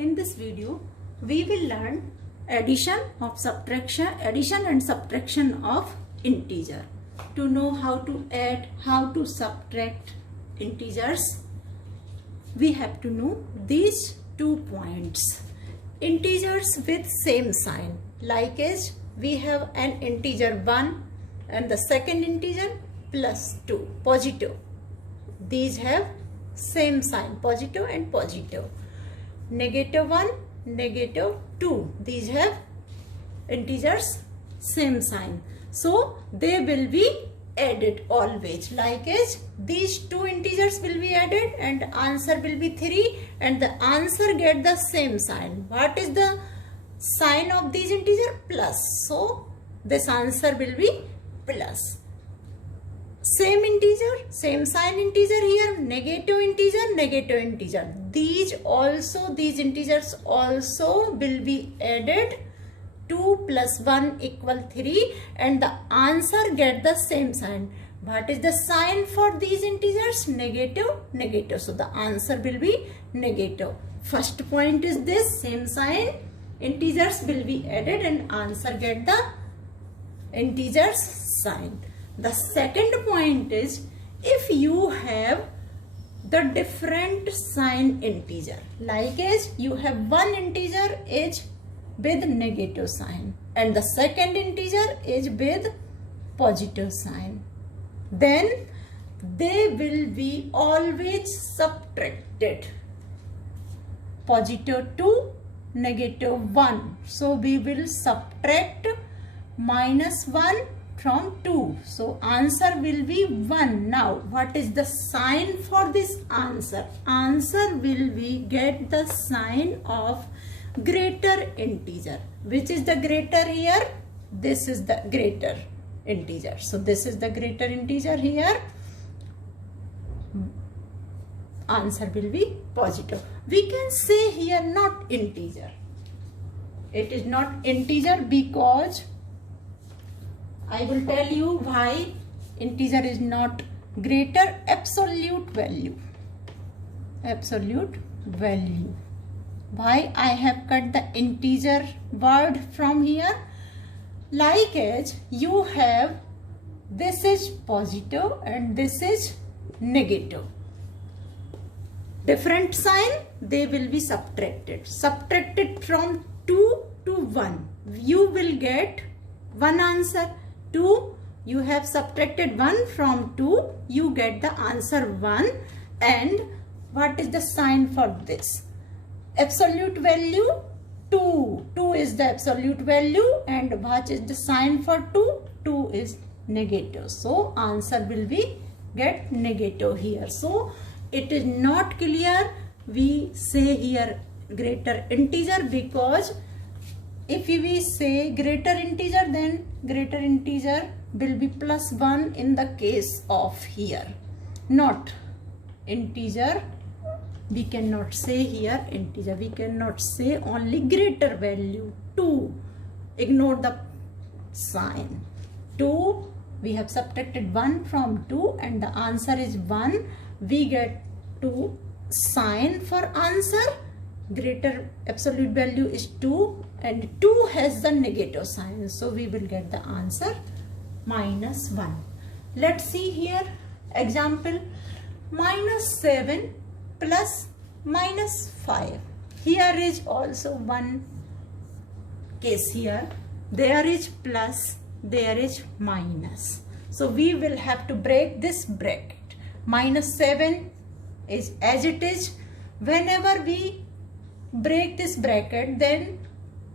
In this video, we will learn addition and subtraction of integer. To know how to add, how to subtract integers, we have to know these 2 points. Integers with same sign, like as we have an integer 1 and the second integer plus 2, positive. These have same sign, positive and positive. -1, -2, these have integers same sign. So they will be added always, like as these 2 integers will be added and answer will be 3 and the answer get the same sign. What is the sign of these integer? Plus. So this answer will be plus. Same integer, same sign integer here, negative integer. These integers also will be added. 2 plus 1 equal 3 and the answer get the same sign. What is the sign for these integers? Negative. So the answer will be negative. First point is this, same sign integers will be added and answer get the integers sign. The second point is, if you have the different sign integer, like as you have one integer is with negative sign and the second integer is with positive sign, then they will be always subtracted. +2, -1. So we will subtract -1 from 2. So answer will be 1. Now what is the sign for this answer? Answer will be get the sign of greater integer. Which is the greater here? This is the greater integer. So this is the greater integer here. Answer will be positive. We can say here not integer. It is not integer because I will tell you why integer is not greater. Absolute value. Why I have cut the integer word from here? Like as you have, this is positive and this is negative. Different sign, they will be subtracted. Subtracted from 2 to 1. You will get one answer. 2, you have subtracted 1 from 2, you get the answer 1. And what is the sign for this? Absolute value 2. 2 is the absolute value and what is the sign for 2? 2 is negative. So answer will be get negative here. So it is not clear. We say here greater integer because if we say greater integer, then greater integer will be +1 in the case of here. Not integer. We cannot say here integer. We cannot say only greater value 2. Ignore the sign. 2, we have subtracted 1 from 2 and the answer is 1. We get 2 sign for answer. Greater absolute value is 2 and 2 has the negative sign. So we will get the answer -1. Let's see here example. -7 plus -5. Here is also one case here. There is plus, there is minus. So we will have to break this bracket. -7 is as it is. Whenever we break this bracket, then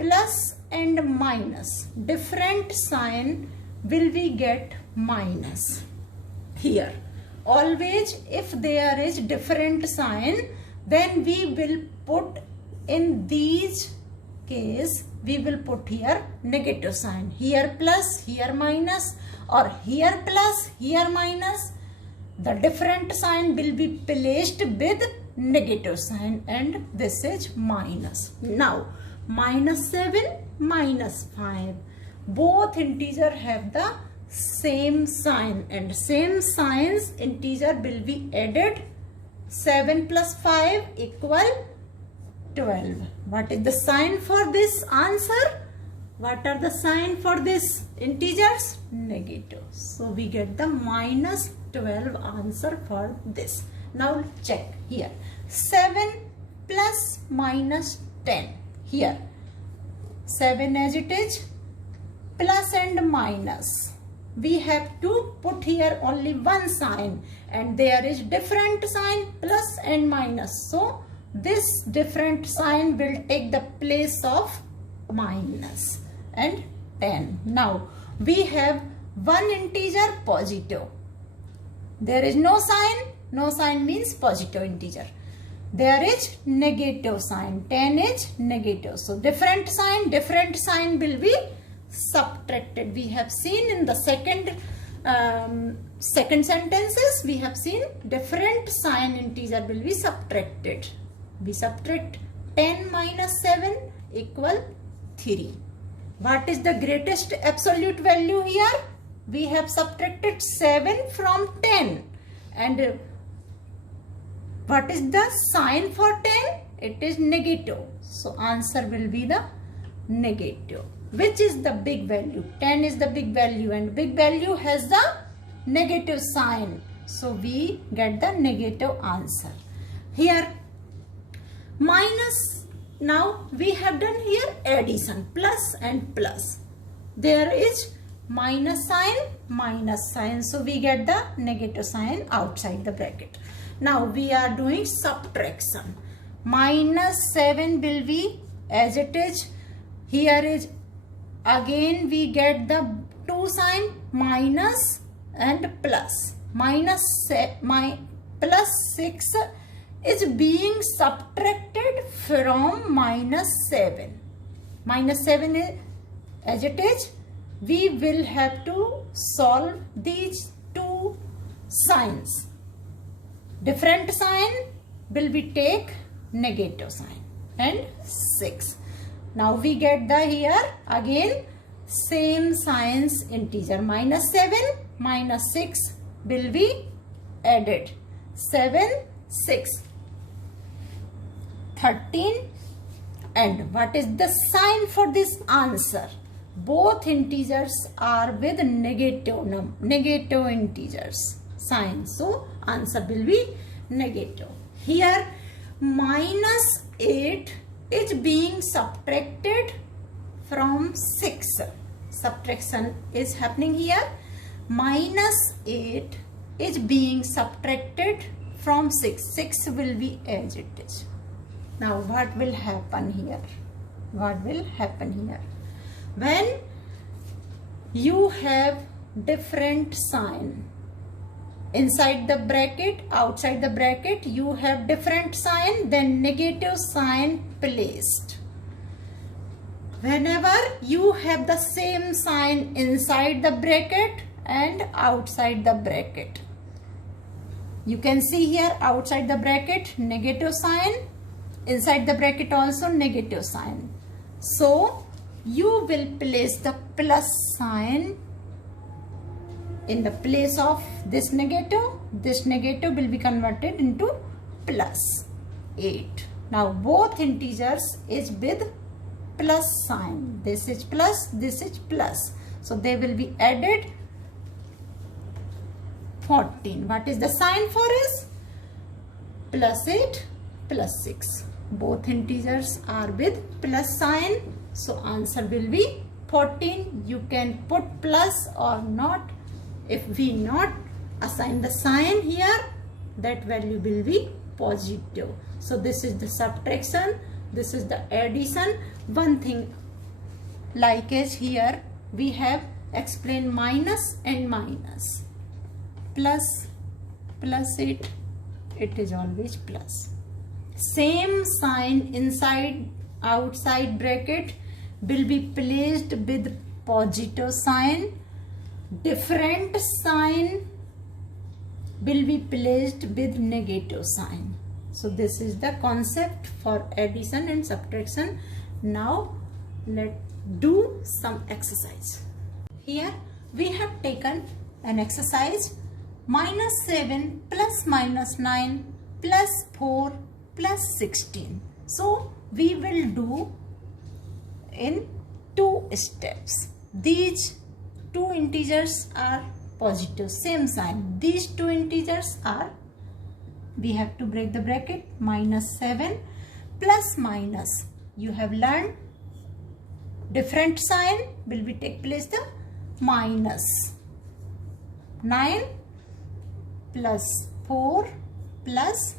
plus and minus, different sign will we get minus here. Always if there is different sign, then we will put in these case, we will put here negative sign. Here plus, here minus, or here plus, here minus. The different sign will be placed with negative sign and this is minus. Now -7, -5. Both integer have the same sign and same signs integer will be added. 7 plus 5 equal 12. What is the sign for this answer? What are the sign for this integers? Negative. So we get the minus 12 answer for this. Now check here. 7 plus minus 10. Here 7 as it is, plus and minus. We have to put here only one sign, and there is different sign, plus and minus. So this different sign will take the place of minus and 10. Now we have one integer positive. There is no sign. No sign means positive integer. There is negative sign. 10 is negative. So different sign will be subtracted. We have seen in the second sentences, we have seen different sign integer will be subtracted. We subtract 10 minus 7 equal 3. What is the greatest absolute value here? We have subtracted 7 from 10. And what is the sign for 10? It is negative. So answer will be the negative. Which is the big value? 10 is the big value, and big value has the negative sign. So we get the negative answer. Here minus. Now we have done here addition, plus and plus. There is minus sign. So we get the negative sign outside the bracket. Now we are doing subtraction. Minus 7 will be as it is. Here is again we get the two sign, minus and plus. Plus 6 is being subtracted from minus 7. Minus 7 is as it is. We will have to solve these two signs. Different sign will be take negative sign and 6. Now we get the here again same signs integer. Minus 7 minus 6 will be added. 7, 6. 13. And what is the sign for this answer? Both integers are with negative integers sign. So answer will be negative. Here minus 8 is being subtracted from 6. Subtraction is happening here. Minus 8 is being subtracted from 6. 6 will be as it is. Now what will happen here? What will happen here? When you have different sign, inside the bracket, outside the bracket, you have different sign, then negative sign placed. Whenever you have the same sign inside the bracket and outside the bracket, you can see here outside the bracket negative sign, inside the bracket also negative sign. So you will place the plus sign in the place of this negative. This negative will be converted into plus 8. Now both integers is with plus sign. This is plus, this is plus. So they will be added. 14. What is the sign for is? Plus 8, plus 6. Both integers are with plus sign. So answer will be 14. You can put plus or not. If we not assign the sign here, that value will be positive. So this is the subtraction. This is the addition. One thing like as here we have explained minus and minus. Plus 8, it is always plus. Same sign inside outside bracket will be placed with positive sign. Different sign will be placed with negative sign. So this is the concept for addition and subtraction. Now let's do some exercise. Here we have taken an exercise. Minus 7 plus minus 9 plus 4 plus 16. So we will do in 2 steps. These 2 integers are positive, same sign. These 2 integers are, we have to break the bracket, -7 plus minus. You have learned different sign will be take place the minus. 9 plus 4 plus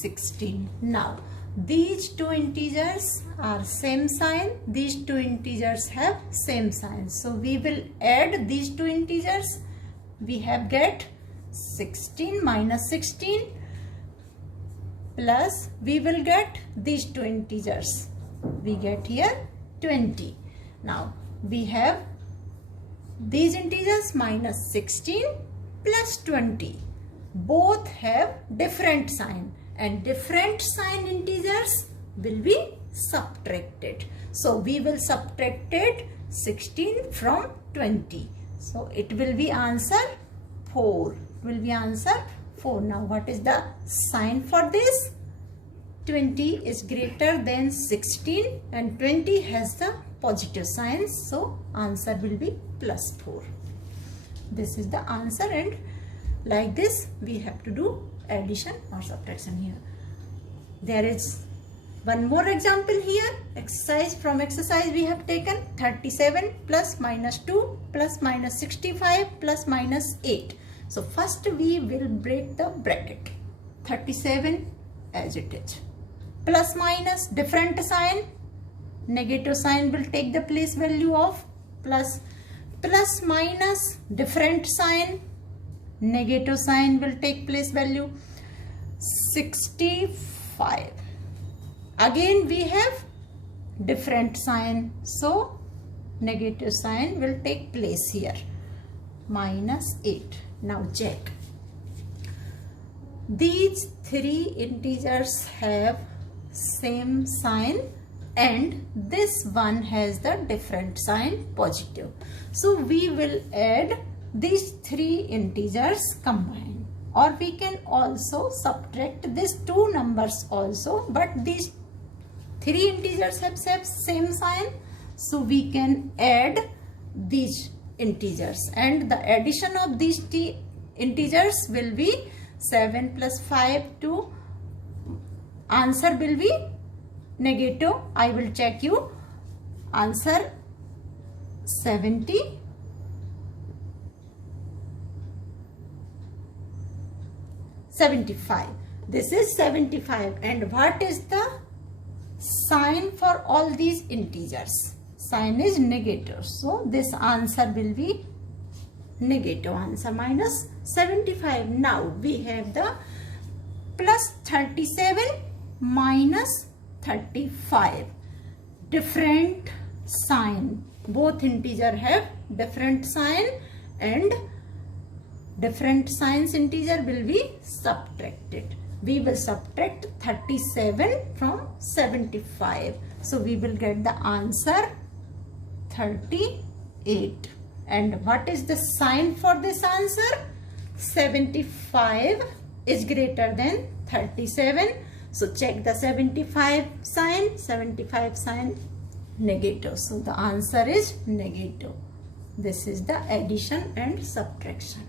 16. Now these 2 integers are same sign. These 2 integers have same sign. So we will add these 2 integers. We have get 16 minus 16 plus we will get these 2 integers. We get here 20. Now we have these integers minus 16 plus 20. Both have different sign, and different sign integers will be subtracted. So we will subtract 16 from 20. So it will be answer 4. It will be answer 4. Now what is the sign for this? 20 is greater than 16 and 20 has the positive sign. So answer will be +4. This is the answer, and like this we have to do addition or subtraction here. There is one more example here. Exercise, from exercise we have taken 37 plus -2 plus -65 plus -8. So first we will break the bracket. 37 as it is. Plus minus, different sign. Negative sign will take the place value of plus. Plus minus, different sign. Negative sign will take place value 65. Again we have different sign, so negative sign will take place here, -8. Now check. These 3 integers have same sign and this one has the different sign, positive. So we will add these 3 integers combined, or we can also subtract these 2 numbers also, but these 3 integers have same sign, so we can add these integers, and the addition of these integers will be 7 plus 5 to answer will be negative. I will check you answer 75. This is 75. And what is the sign for all these integers? Sign is negative. So this answer will be negative answer, -75. Now we have the plus 37 minus 35. Different sign. Both integer have different sign, and different signs integer will be subtracted. We will subtract 37 from 75. So we will get the answer 38. And what is the sign for this answer? 75 is greater than 37. So check the 75 sign. 75 sign negative. So the answer is negative. This is the addition and subtraction.